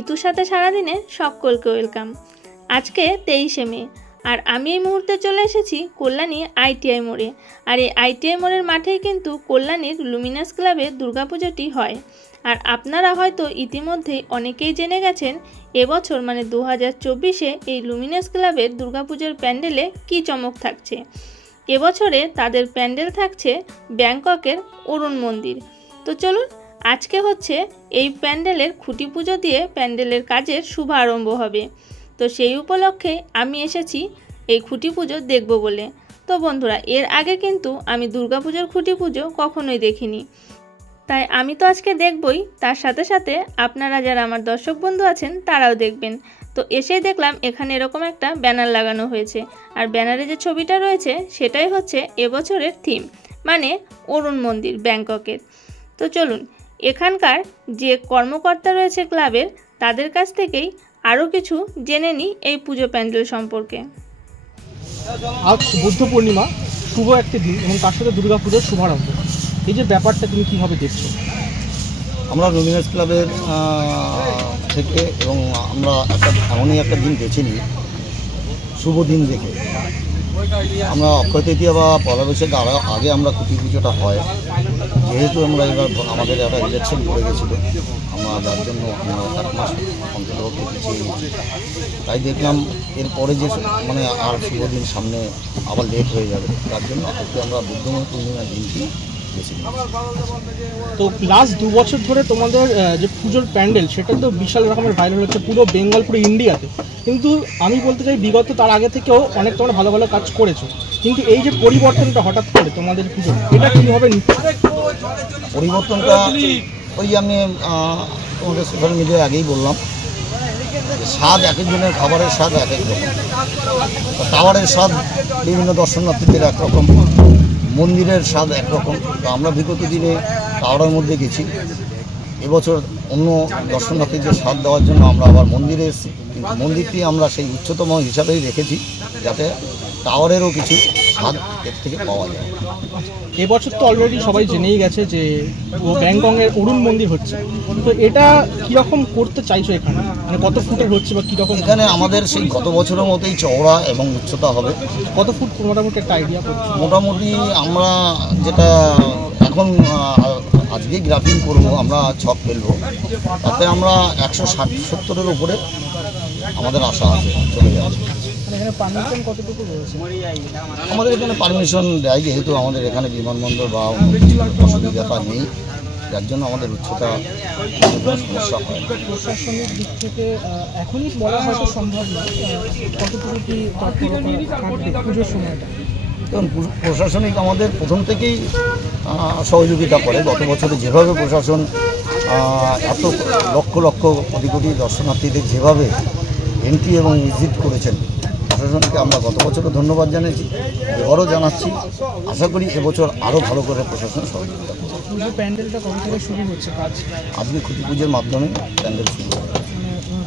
নিতুর সাথে সারাদিনে সকলকে ওয়েলকাম। আজকে 23শে মে আর আমি এই মুহূর্তে চলে এসেছি কল্যাণী আইটিআই মোড়ে। আর এই আইটিআই মোড়ের মাঠেই কিন্তু কল্যাণীর লুমিনাস ক্লাবে দুর্গাপুজোটি হয়। আর আপনারা হয়তো ইতিমধ্যেই অনেকেই জেনে গেছেন এবছর মানে 2024-এ এই লুমিনাস ক্লাবের দুর্গাপুজোর প্যান্ডেলে কী চমক থাকছে। এবছরে তাদের প্যান্ডেল থাকছে ব্যাংককের অরুণ মন্দির। তো চলুন, আজকে হচ্ছে এই প্যান্ডেলের খুঁটি পুজো দিয়ে প্যান্ডেলের কাজের শুভারম্ভ হবে। তো সেই উপলক্ষে আমি এসেছি এই খুঁটি পুজো দেখব বলে। তো বন্ধুরা, এর আগে কিন্তু আমি দুর্গাপুজোর খুঁটি পুজো কখনোই দেখিনি, তাই আমি তো আজকে দেখবই, তার সাথে সাথে আপনারা যারা আমার দর্শক বন্ধু আছেন তারাও দেখবেন। তো এসেই দেখলাম এখানে এরকম একটা ব্যানার লাগানো হয়েছে, আর ব্যানারে যে ছবিটা রয়েছে সেটাই হচ্ছে এবছরের থিম, মানে অরুণ মন্দির ব্যাংককের। তো চলুন, এখানকার যে কর্মকর্তা রয়েছে ক্লাবের তাদের কাছ থেকেই আরও কিছু জেনে নিই এই পুজো প্যান্ডেল সম্পর্কে। আজ বুদ্ধ পূর্ণিমা, শুভ একটি দিন এবং তার সাথে দুর্গাপুজোর শুভারম্ভ। এই যে ব্যাপারটা তুমি কীভাবে দেখছো? আমরা লুমিনাস ক্লাবের থেকে এবং আমরা এমনই একটা দিন বেছে নিই, শুভ দিন দেখে আমরা অক্ষয় তৃতীয়া বা পয়লা বৈশাখ আগে আমরা খুঁটি পুজোটা হয়। যেহেতু আমরা এবার আমাদের একটা ইলেকশন পড়ে গেছিলো, আমরা যার জন্য আমরা 1 মাস অন্তর্ভুক্ত পিছিয়ে গেছি। তাই দেখলাম এরপরে যে মানে আর শুভ দিন সামনে আবার লেট হয়ে যাবে, তার জন্য আমরা বুদ্ধ পূর্ণিমার দিনটি বেছে নিই। তো লাস্ট 2 বছর ধরে তোমাদের যে পুজোর প্যান্ডেল সেটা তো বিশাল রকমের ভাইরাল হচ্ছে পুরো বেঙ্গল, পুরো ইন্ডিয়াতে। কিন্তু আমি বলতে চাই বিগত তার আগে থেকেও অনেক তোমরা ভালো ভালো কাজ করেছো, কিন্তু এই যে পরিবর্তনটা হঠাৎ করে তোমাদের পুজো, এটা কীভাবে নিচ্ছে? পরিবর্তনটা ওই আমি তোমাদের সোশ্যাল মিডিয়ায় আগেই বললাম, স্বাদ এক একজনের, খাবারের স্বাদ এক এক রকম। টাওয়ারের স্বাদ বিভিন্ন দর্শনার্থীদের একরকম, মন্দিরের স্বাদ একরকম। তো আমরা বিগত দিনে টাওয়ারের মধ্যে গেছি, এবছর অন্য দর্শনার্থীদের স্বাদ দেওয়ার জন্য আমরা আবার মন্দিরে এসেছি। কিন্তু মন্দিরটি আমরা সেই উচ্চতম হিসাবেই রেখেছি, যাতে টাওয়ারেরও কিছু স্বাদ এর থেকে পাওয়া যায়। এবছর তো অলরেডি সবাই জেনেই গেছে যে ব্যাংককের অরুণ মন্দির হচ্ছে। তো এটা কীরকম করতে চাইছো এখানে, মানে কত ফুটের হচ্ছে বা কীরকম? এখানে আমাদের সেই গত বছরের মতোই চওড়া এবং উচ্চতা হবে। কত ফুট মোটামুটি একটা আইডিয়া করছি? মোটামুটি আমরা যেটা এখন আজকেই গ্রাফিং করব, আমরা ছক ফেলবো, তাতে আমরা 160-70-এর উপরে আমাদের আশা আছে, চলে যাবে। এখানে পারমিশন কতটুকু রয়েছে? আমাদের এখানে পারমিশন দেয়, যেহেতু আমাদের এখানে বিমানবন্দর বা অসুবিধাটা নেই, যার জন্য আমাদের উচ্চতা সমস্যা হয়। প্রশাসনিক দিক থেকে এখনই বলা হয়তো সম্ভব নয়, কতটুকু কি পুজোর সময়টা? কারণ প্রশাসনিক আমাদের প্রথম থেকেই সহযোগিতা করে। গত বছরে যেভাবে প্রশাসন এত লক্ষ লক্ষ কোটি কোটি দর্শনার্থীদের যেভাবে এন্ট্রি এবং ভিজিট করেছেন, প্রশাসনকে আমরা গত বছরও ধন্যবাদ জানিয়েছি, এবারও জানাচ্ছি। আশা করি এবছর আরও ভালো করে প্রশাসন সহযোগিতা করবে। পুজো প্যান্ডেলটা কবে থেকে শুরু হচ্ছে কাজ? আজকে খুঁটি পুজোর মাধ্যমে প্যান্ডেল শুরু হবে।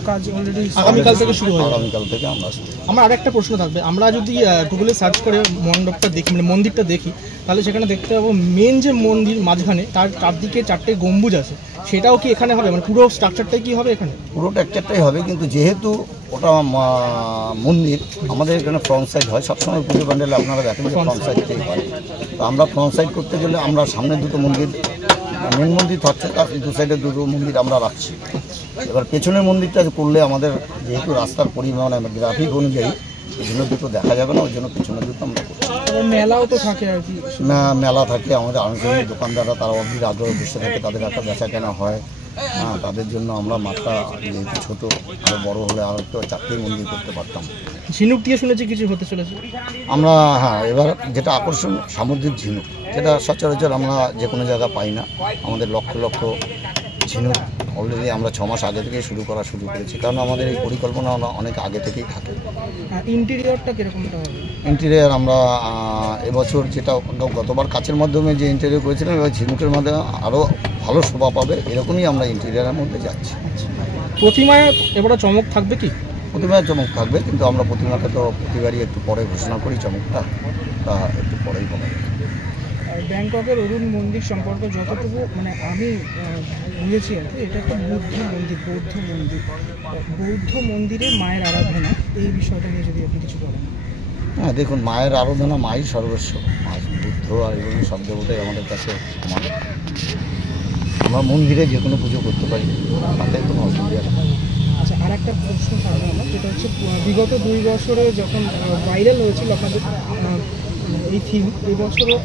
কাজ অলরেডি আগামীকাল থেকে শুরু হয়? আগামীকাল থেকে আমরা শুরু। আমার আরেকটা প্রশ্ন থাকবে, আমরা যদি গুগলে সার্চ করে মণ্ডপটা দেখি, মানে মন্দিরটা দেখি, তাহলে সেখানে দেখতে পাবো মেন যে মন্দির মাঝখানে তার চারদিকে 4টে গম্বুজ আছে, সেটাও কি এখানে হবে? মানে পুরো স্ট্রাকচারটাই কি হবে এখানে? পুরো স্ট্রাকচারটাই হবে, কিন্তু যেহেতু ওটা মন্দির, আমাদের এখানে ফ্রন্ট সাইড হয় সবসময় পুজো প্যান্ডেলে, আপনারা দেখেন যে ফ্রন্ট সাইডটাই হয়। তো আমরা ফ্রন্ট সাইড করতে গেলে আমরা সামনে দুটো মন্দির, মেন মন্দির থাকছে, তার দু সাইডে দুটো মন্দির আমরা রাখছি। এবার পেছনের মন্দিরটা করলে আমাদের যেহেতু রাস্তার পরিমাণ গ্রাফিক অনুযায়ী এগুলো দুটো দেখা যাবে না, ওই জন্য পেছনের দুটো আমরা করছি। মেলাও তো থাকে আর কি? মেলা থাকে, আমাদের আনুষঙ্গিক দোকানদাররা তারা অবধি আগ্রহ বসে থাকে, তাদের একটা বেচা কেনা হয়। হ্যাঁ, তাদের জন্য আমরা মাঠটা যেহেতু ছোটো, আরও বড়ো হলে আরও একটু 4টেই মন্দির করতে পারতাম। ঝিনুক দিয়ে শুনেছি কিছু হতে চলেছে আমরা। হ্যাঁ, এবার যেটা আকর্ষণ সামুদ্রিক ঝিনুক, যেটা সচরাচর আমরা যে কোনো জায়গা পাই না। আমাদের লক্ষ লক্ষ ঝিনুক অলরেডি আমরা 6 মাস আগে থেকেই শুরু করেছি, কারণ আমাদের এই পরিকল্পনা অনেক আগে থেকেই থাকে। ইন্টেরিয়রটা কীরকমটা হবে? ইন্টেরিয়র আমরা এবছর যেটা গতবার কাচের মাধ্যমে যে ইন্টেরিয়র করেছিলাম, এবার ঝিনুকের মাধ্যমে আরও ভালো শোভা পাবে, এরকমই আমরা ইন্টেরিয়রের মধ্যে যাচ্ছি। প্রতিমায় এবারে চমক থাকবে কি? প্রতিমায় চমক থাকবে, কিন্তু আমরা প্রতিমাটা তো প্রতিবারই একটু পরে ঘোষণা করি, চমকটা তা একটু পরেই বলা যাবে। ব্যাংককের অরুণ মন্দির সম্পর্কে যতটুকু মানে আমি বুঝেছি আর কি, এটা একটা বৌদ্ধ মন্দিরে মায়ের আরাধনা, এই বিষয়টা নিয়ে যদি আপনি কিছু বলেন। হ্যাঁ দেখুন, মায়ের আরাধনা মাই সর্বস্ব, বুদ্ধ আর এগুলো সব দেবতাই আমাদের কাছে সমান। আমরা মন্দিরে যে কোনো পুজো করতে পারি, তাতে কোনো অসুবিধা নেই। আচ্ছা, আর একটা প্রশ্ন থাকবে আমার, যেটা হচ্ছে বিগত 2 বছরে যখন ভাইরাল হয়েছিল আপনাদের এই ফিল্ম, এই বছরও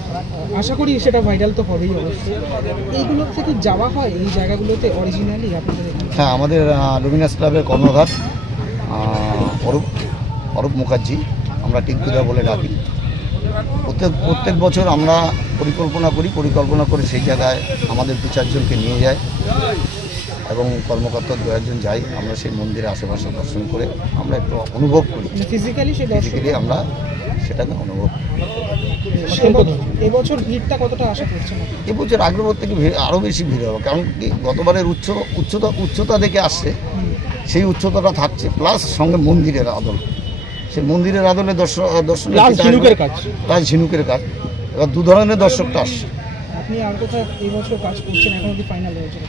আশা করি সেটা ভাইরাল তো হবেই অবশ্যই। এইগুলো থেকে যাওয়া হয় এই জায়গাগুলোতে অরিজিনালি আপনাদের? হ্যাঁ, আমাদের লুমিনাস ক্লাবের কর্ণধার অরূপ মুখার্জি, আমরা টিঙ্কুদা বলে ডাকি। প্রত্যেক বছর আমরা পরিকল্পনা করে সেই জায়গায় আমাদের 2-4 জনকে নিয়ে যায় এবং কর্মকর্তা 2-1 জন যাই, আমরা সেই মন্দিরের আশেপাশে দর্শন করে আমরা একটু অনুভব করি, ফিজিক্যালি আমরা সেটাকে অনুভব করি। এবছর ভিড়টা কতটা আশা করছেন? এবছর আগের থেকে আরও বেশি ভিড় হবে, কারণ কি গতবারের উচ্চতা দেখে আসছে, সেই উচ্চতাটা থাকছে, প্লাস সঙ্গে মন্দিরের আদল, সেই মন্দিরের আদলে দর্শন প্লাস ঝিনুকের কাজ, এবার 2 ধরনের দর্শকটা আসছে। আপনি আর কোথাও এই বছর কাজ করছেন, এখন কি ফাইনাল হয়েছে?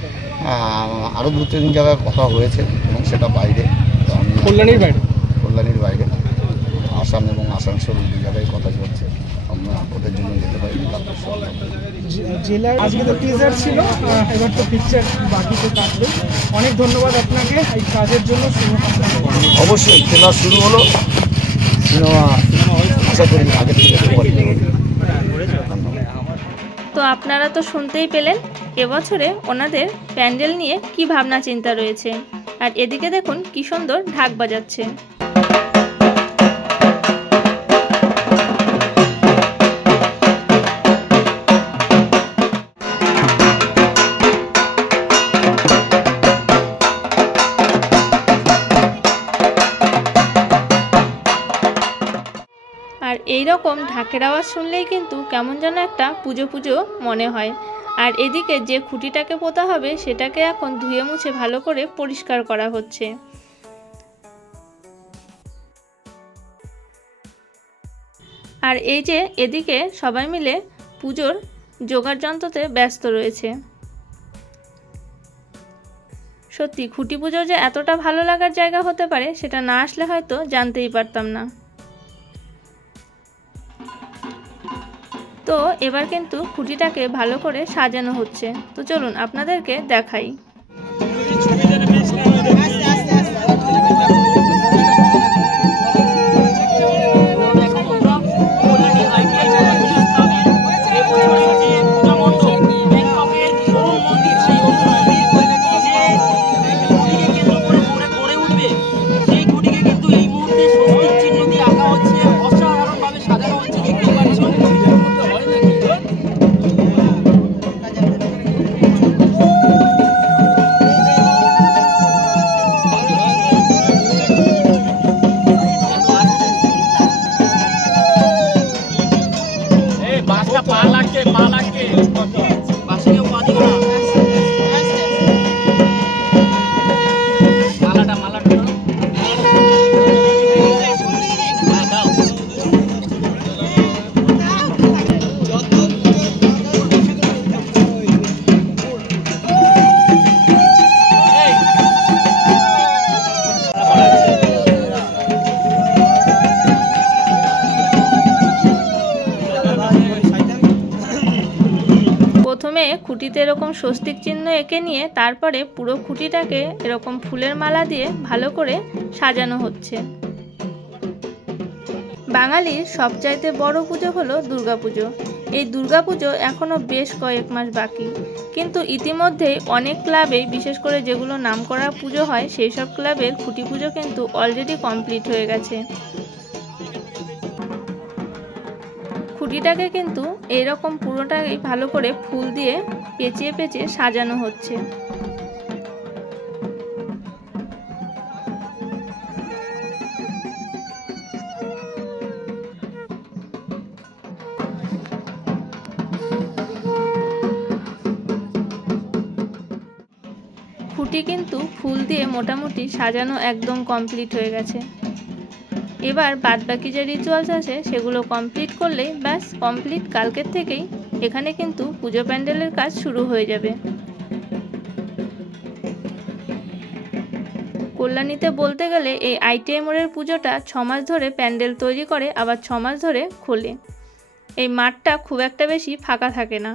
আরও 2-3 জায়গায় কথা হয়েছে এবং সেটা বাইরে, কল্যাণীর বাইরে আসাম এবং আসানসোল 2 জায়গায় কথা চলছে, আমরা ওদের জন্য যেতে পারি। জেলার আজকে তো টিজার ছিল, এবার তো পিকচার বাকিতে কাটবে। অনেক ধন্যবাদ আপনাকে এই কাজের জন্য। অবশ্যই ট্রেলার শুরু হলো, সিনেমা আশা করি আগের থেকে। তো আপনারা তো শুনতেই পেলেন এবছরে ওনাদের প্যান্ডেল নিয়ে কি ভাবনা চিন্তা রয়েছে। আর এদিকে দেখুন কি সুন্দর ঢাক বাজাচ্ছে। আর এই রকম ঢাকের আওয়াজ শুনলেই কিন্তু কেমন যেন একটা পুজো পুজো মনে হয়। আর এদিকে যে খুঁটিটাকে পোতা হবে সেটাকে এখন ধুয়ে মুছে ভালো করে পরিষ্কার করা হচ্ছে। আর এই যে এদিকে সবাই মিলে পুজোর জোগাড় যন্ত্রতে ব্যস্ত রয়েছে। সত্যি খুঁটি পুজো যে এতটা ভালো লাগার জায়গা হতে পারে সেটা না আসলে হয়তো জানতেই পারতাম না। তো এবার কিন্তু খুঁটিটাকে ভালো করে সাজানো হচ্ছে, তো চলুন আপনাদেরকে দেখাই। প্রথমে খুঁটিতে এরকম স্বস্তিক চিহ্ন এঁকে নিয়ে তারপরে পুরো খুঁটিটাকে এরকম ফুলের মালা দিয়ে ভালো করে সাজানো হচ্ছে। বাঙালির সবচাইতে বড় পুজো হলো দুর্গাপুজো। এই দুর্গাপুজো এখনো বেশ কয়েক মাস বাকি, কিন্তু ইতিমধ্যেই অনেক ক্লাবে, বিশেষ করে যেগুলো নামকরা পুজো হয় সেই সব ক্লাবের খুঁটি পুজো কিন্তু অলরেডি কমপ্লিট হয়ে গেছে। খুঁটিটাকে কিন্তু এইরকম পুরোটাই ভালো করে ফুল দিয়ে পেঁচিয়ে পেঁচিয়ে সাজানো হচ্ছে। খুঁটি কিন্তু ফুল দিয়ে মোটামুটি সাজানো একদম কমপ্লিট হয়ে গেছে। এবার বাদবাকি যে রিচুয়ালস আছে সেগুলো কমপ্লিট করলেই ব্যাস কমপ্লিট। কালকের থেকেই এখানে কিন্তু পুজো প্যান্ডেলের কাজ শুরু হয়ে যাবে। কল্যাণীতে বলতে গেলে এই আইটিআই মোড়ের পুজোটা 6 মাস ধরে প্যান্ডেল তৈরি করে, আবার 6 মাস ধরে খোলে। এই মাঠটা খুব একটা বেশি ফাঁকা থাকে না।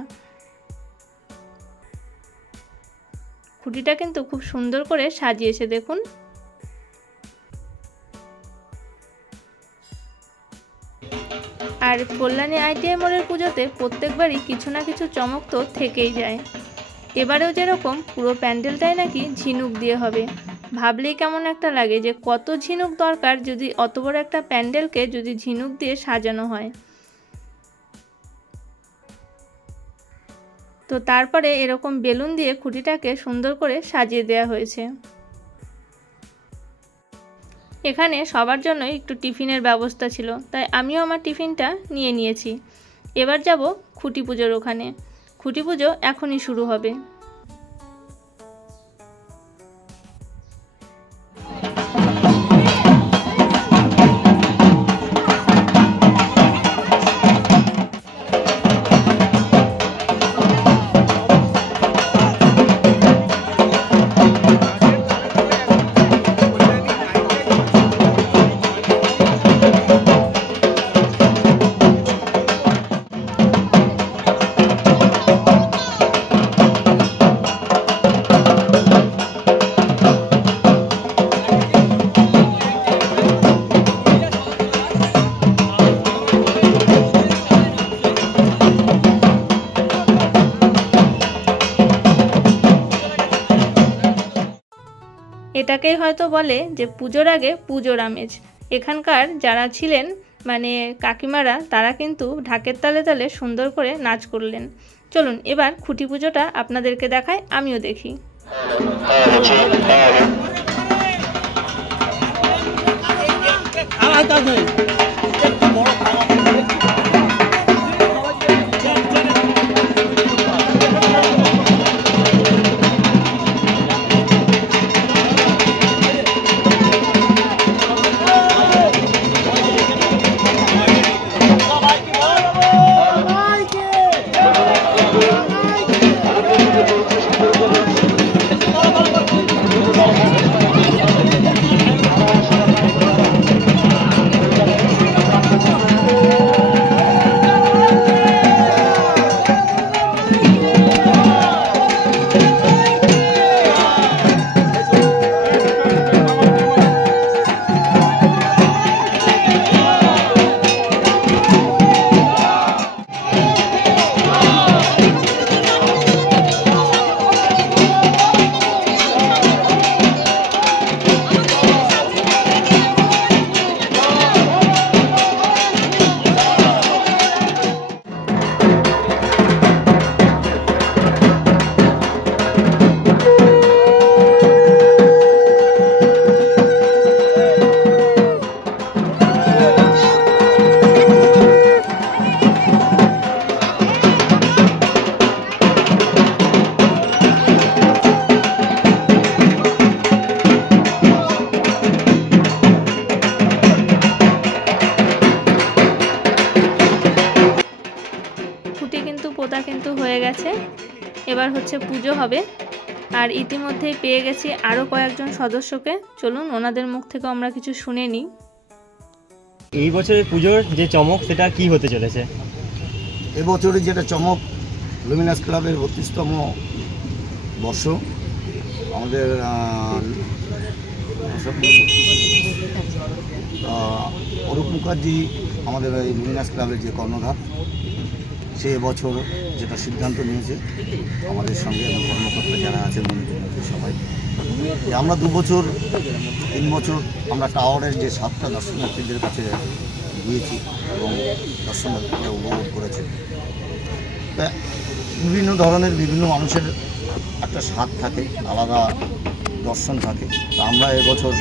খুঁটিটা কিন্তু খুব সুন্দর করে সাজিয়েছে দেখুন। আর কল্যাণী আইটিআই মোড়ের পুজোতে প্রত্যেকবারই কিছু না কিছু চমক তো থেকেই যায়। এবারেও যেরকম পুরো প্যান্ডেলটাই নাকি ঝিনুক দিয়ে হবে। ভাবলেই কেমন একটা লাগে যে কত ঝিনুক দরকার যদি অত বড় একটা প্যান্ডেলকে যদি ঝিনুক দিয়ে সাজানো হয়। তো তারপরে এরকম বেলুন দিয়ে খুঁটিটাকে সুন্দর করে সাজিয়ে দেওয়া হয়েছে। এখানে সবার জন্য একটু টিফিনের ব্যবস্থা ছিল, তাই আমিও আমার টিফিনটা নিয়ে নিয়েছি। এবার যাব খুঁটি পুজোর ওখানে। খুঁটি পুজো এখনই শুরু হবে। এটাকেই হয়তো বলে যে পুজোর আগে পুজোর আমেজ। এখানকার যারা ছিলেন মানে কাকিমারা, তারা কিন্তু ঢাকের তালে তালে সুন্দর করে নাচ করলেন। চলুন এবার খুঁটি পুজোটা আপনাদেরকে দেখাই, আমিও দেখি। পোতা কিন্তু হয়ে গেছে, এবার হচ্ছে পুজো হবে। আর ইতিমধ্যেই পেয়ে গেছি আরও কয়েকজন সদস্যকে, চলুন ওনাদের মুখ থেকে আমরা কিছু শুনে নিই। এই বছরের পুজোর যে চমক সেটা কি হতে চলেছে? এবছরে যেটা চমক, লুমিনাস ক্লাবের 32তম বর্ষ। আমাদের অরূপ মুখার্জি আমাদের এই লুমিনাস ক্লাবের যে কর্ণধার, সে এবছর যেটা সিদ্ধান্ত নিয়েছে আমাদের সঙ্গে এবং কর্মকর্তা যারা আছেন মন্ত্রী সবাই, যে আমরা 2 বছর 3 বছর আমরা টাওয়ারের যে 7টা দর্শনার্থীদের কাছে দিয়েছি এবং দর্শনার্থীরা উপভোগ করেছে। তা বিভিন্ন ধরনের বিভিন্ন মানুষের একটা স্বাদ থাকে, আলাদা দর্শন থাকে। তা আমরা এবছর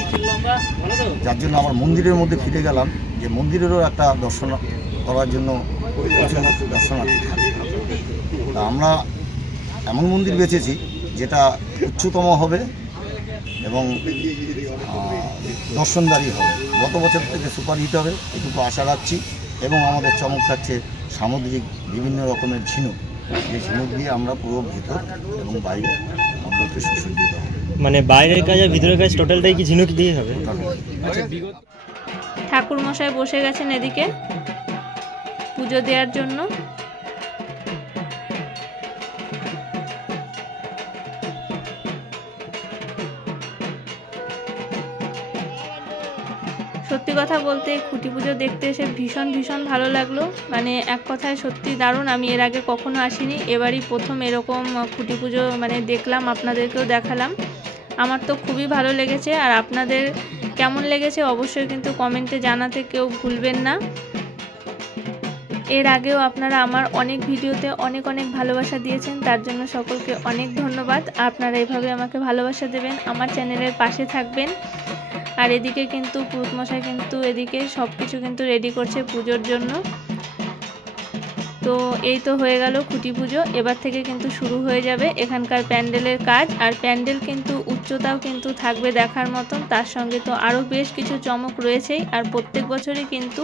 যার জন্য আমার মন্দিরের মধ্যে ফিরে গেলাম, যে মন্দিরেরও একটা দর্শন করার জন্য প্রচুর দর্শনার্থী থাকে। তা আমরা এমন মন্দির বেছেছি যেটা উচ্চতম হবে, এবং দর্শনদারি হবে। গত বছর থেকে সুপারহিট হবে এটুকু আশা রাখছি। এবং আমাদের চমক থাকছে সামুদ্রিক বিভিন্ন রকমের ঝিনুক, যে ঝিনুক দিয়ে আমরা পুরো ভেতর এবং বাইরে মণ্ডপকে সুসজ্জিত হবে। মানে বাইরের কাজ আর ভিতরের কাজ টোটালটাই কি ঝিনুক দিয়ে হবে? ঠাকুর মশাই বসে গেছেন এদিকে পুজো দেওয়ার জন্য। সত্যি কথা বলতে খুঁটি পুজো দেখতে এসে ভীষণ ভীষণ ভালো লাগলো। মানে এক কথায় সত্যি দারুণ। আমি এর আগে কখনো আসিনি, এবারই প্রথম এরকম খুঁটি পুজো মানে দেখলাম, আপনাদেরকেও দেখালাম। আমার তো খুবই ভালো লেগেছে। আর আপনাদের কেমন লেগেছে অবশ্যই কিন্তু কমেন্টে জানাতে কেউ ভুলবেন না। এর আগেও আপনারা আমার অনেক ভিডিওতে অনেক অনেক ভালোবাসা দিয়েছেন, তার জন্য সকলকে অনেক ধন্যবাদ। আপনারা এভাবে আমাকে ভালোবাসা দেবেন, আমার চ্যানেলের পাশে থাকবেন। আর এদিকে কিন্তু পুরুত মশাই কিন্তু এদিকে সব কিছু কিন্তু রেডি করছে পুজোর জন্য। তো এই তো হয়ে গেল খুঁটি পুজো। এবার থেকে কিন্তু শুরু হয়ে যাবে এখানকার প্যান্ডেলের কাজ। আর প্যান্ডেল কিন্তু উচ্চতাও কিন্তু থাকবে দেখার মতন, তার সঙ্গে তো আরও বেশ কিছু চমক রয়েছেই। আর প্রত্যেক বছরই কিন্তু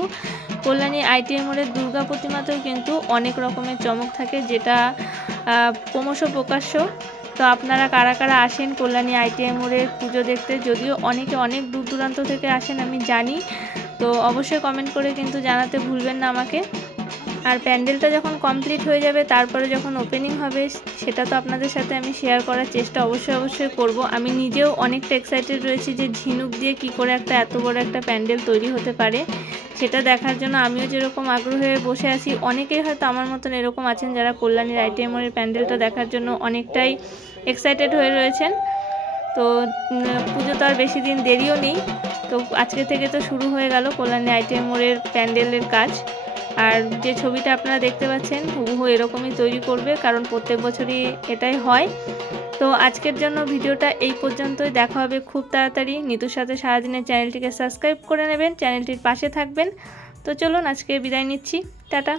কল্যাণী আইটিআই মোড়ের দুর্গা প্রতিমাতেও কিন্তু অনেক রকমের চমক থাকে, যেটা ক্রমশ প্রকাশ্য। তো আপনারা কারা কারা আসেন কল্যাণী আইটিআই মোড়ের পুজো দেখতে, যদিও অনেকে অনেক দূর দূরান্ত থেকে আসেন আমি জানি, তো অবশ্যই কমেন্ট করে কিন্তু জানাতে ভুলবেন না আমাকে। আর প্যান্ডেলটা যখন কমপ্লিট হয়ে যাবে তারপরে যখন ওপেনিং হবে সেটা তো আপনাদের সাথে আমি শেয়ার করার চেষ্টা অবশ্যই করব। আমি নিজেও অনেকটা এক্সাইটেড রয়েছি যে ঝিনুক দিয়ে কি করে একটা এত বড় একটা প্যান্ডেল তৈরি হতে পারে সেটা দেখার জন্য। আমিও যেরকম আগ্রহে বসে আছি, অনেকেই হয়তো আমার মতন এরকম আছেন যারা কল্যাণীর আইটিআই মোড়ের প্যান্ডেলটা দেখার জন্য অনেকটাই এক্সাইটেড হয়ে রয়েছেন। তো পুজো তো আর বেশি দিন দেরিও নেই, তো আজকে থেকে তো শুরু হয়ে গেল কল্যাণী আইটিআই মোড়ের প্যান্ডেলের কাজ। আর যে ছবিটা আপনারা দেখতে পাচ্ছেন হুবহু এরকমই তৈরি করবে, কারণ প্রত্যেক বছরই এটাই হয়। তো আজকের জন্য ভিডিওটা এই পর্যন্তই। দেখা হবে খুব তাড়াতাড়ি। নিতুর সাথে সারাদিনের চ্যানেলটিকে সাবস্ক্রাইব করে নেবেন, চ্যানেলটির পাশে থাকবেন। তো চলুন আজকে বিদায় নিচ্ছি, টাটা।